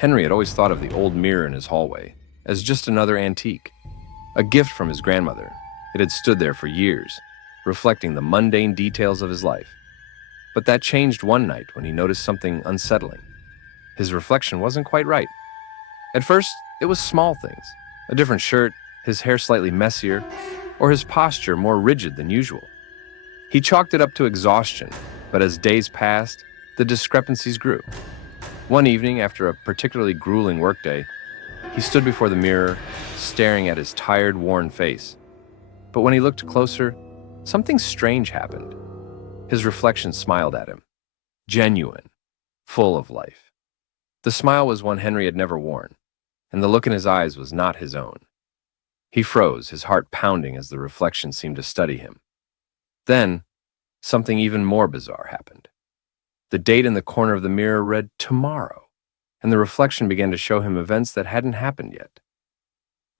Henry had always thought of the old mirror in his hallway as just another antique, a gift from his grandmother. It had stood there for years, reflecting the mundane details of his life. But that changed one night when he noticed something unsettling. His reflection wasn't quite right. At first, it was small things: a different shirt, his hair slightly messier, or his posture more rigid than usual. He chalked it up to exhaustion, but as days passed, the discrepancies grew. One evening, after a particularly grueling workday, he stood before the mirror, staring at his tired, worn face. But when he looked closer, something strange happened. His reflection smiled at him, genuine, full of life. The smile was one Henry had never worn, and the look in his eyes was not his own. He froze, his heart pounding as the reflection seemed to study him. Then, something even more bizarre happened. The date in the corner of the mirror read tomorrow, and the reflection began to show him events that hadn't happened yet.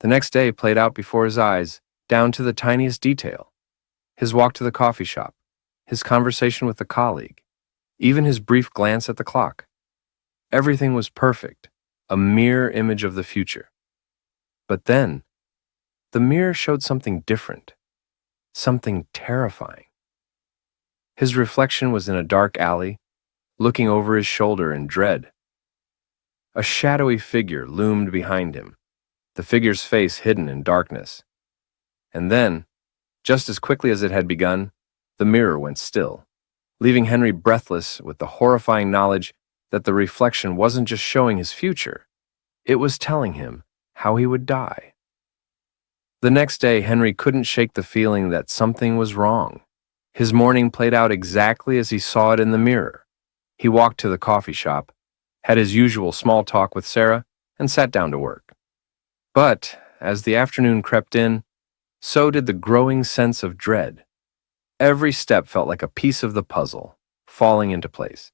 The next day played out before his eyes, down to the tiniest detail. His walk to the coffee shop, his conversation with a colleague, even his brief glance at the clock. Everything was perfect, a mirror image of the future. But then, the mirror showed something different, something terrifying. His reflection was in a dark alley, looking over his shoulder in dread. A shadowy figure loomed behind him, the figure's face hidden in darkness. And then, just as quickly as it had begun, the mirror went still, leaving Henry breathless with the horrifying knowledge that the reflection wasn't just showing his future, it was telling him how he would die. The next day, Henry couldn't shake the feeling that something was wrong. His morning played out exactly as he saw it in the mirror. He walked to the coffee shop, had his usual small talk with Sarah, and sat down to work. But as the afternoon crept in, so did the growing sense of dread. Every step felt like a piece of the puzzle, falling into place.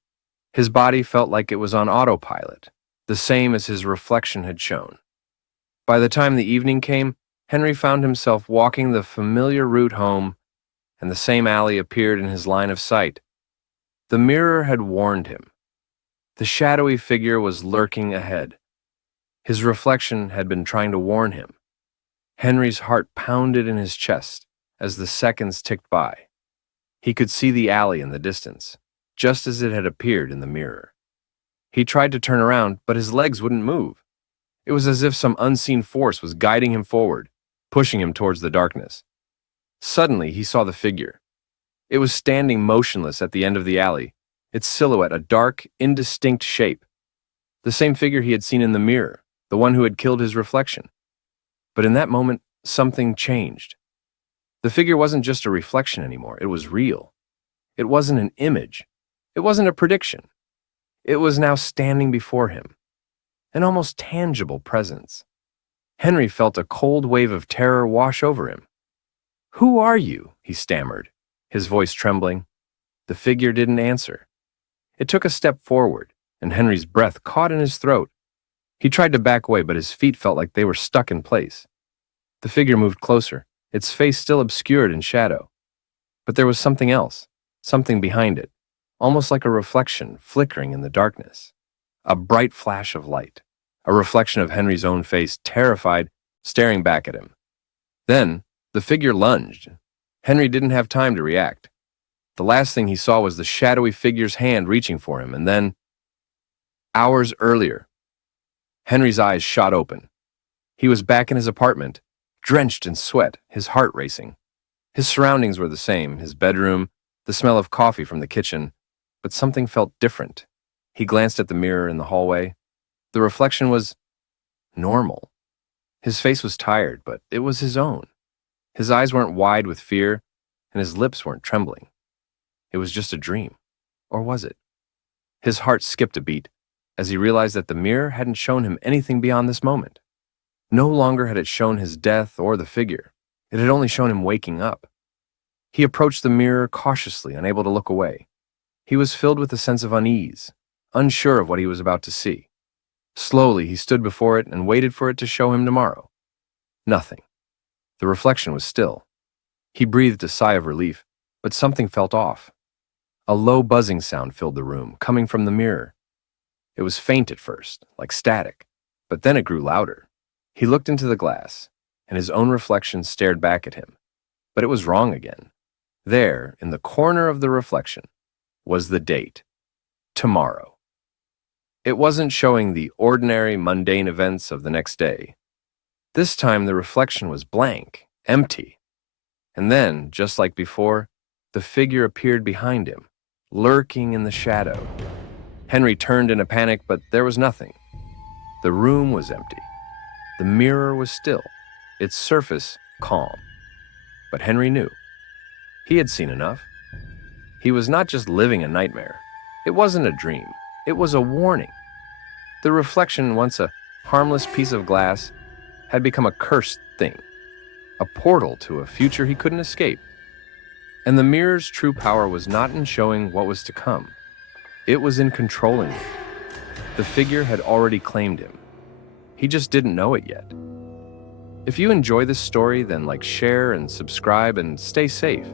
His body felt like it was on autopilot, the same as his reflection had shown. By the time the evening came, Henry found himself walking the familiar route home, and the same alley appeared in his line of sight. The mirror had warned him. The shadowy figure was lurking ahead. His reflection had been trying to warn him. Henry's heart pounded in his chest as the seconds ticked by. He could see the alley in the distance, just as it had appeared in the mirror. He tried to turn around, but his legs wouldn't move. It was as if some unseen force was guiding him forward, pushing him towards the darkness. Suddenly, he saw the figure. It was standing motionless at the end of the alley, its silhouette a dark, indistinct shape. The same figure he had seen in the mirror, the one who had killed his reflection. But in that moment, something changed. The figure wasn't just a reflection anymore, it was real. It wasn't an image. It wasn't a prediction. It was now standing before him, an almost tangible presence. Henry felt a cold wave of terror wash over him. "Who are you?" he stammered, his voice trembling. The figure didn't answer. It took a step forward, and Henry's breath caught in his throat. He tried to back away, but his feet felt like they were stuck in place. The figure moved closer, its face still obscured in shadow. But there was something else, something behind it, almost like a reflection flickering in the darkness. A bright flash of light, a reflection of Henry's own face, terrified, staring back at him. Then, the figure lunged. Henry didn't have time to react. The last thing he saw was the shadowy figure's hand reaching for him, and then, hours earlier, Henry's eyes shot open. He was back in his apartment, drenched in sweat, his heart racing. His surroundings were the same, his bedroom, the smell of coffee from the kitchen, but something felt different. He glanced at the mirror in the hallway. The reflection was normal. His face was tired, but it was his own. His eyes weren't wide with fear, and his lips weren't trembling. It was just a dream. Or was it? His heart skipped a beat as he realized that the mirror hadn't shown him anything beyond this moment. No longer had it shown his death or the figure. It had only shown him waking up. He approached the mirror cautiously, unable to look away. He was filled with a sense of unease, unsure of what he was about to see. Slowly, he stood before it and waited for it to show him tomorrow. Nothing. The reflection was still. He breathed a sigh of relief, but something felt off. A low buzzing sound filled the room, coming from the mirror. It was faint at first, like static, but then it grew louder. He looked into the glass, and his own reflection stared back at him. But it was wrong again. There, in the corner of the reflection, was the date. Tomorrow. It wasn't showing the ordinary, mundane events of the next day. This time the reflection was blank, empty. And then, just like before, the figure appeared behind him, lurking in the shadow. Henry turned in a panic, but there was nothing. The room was empty. The mirror was still, its surface calm. But Henry knew. He had seen enough. He was not just living a nightmare. It wasn't a dream. It was a warning. The reflection, once a harmless piece of glass, had become a cursed thing, a portal to a future he couldn't escape. And the mirror's true power was not in showing what was to come. It was in controlling it. The figure had already claimed him. He just didn't know it yet. If you enjoy this story, then share and subscribe and stay safe.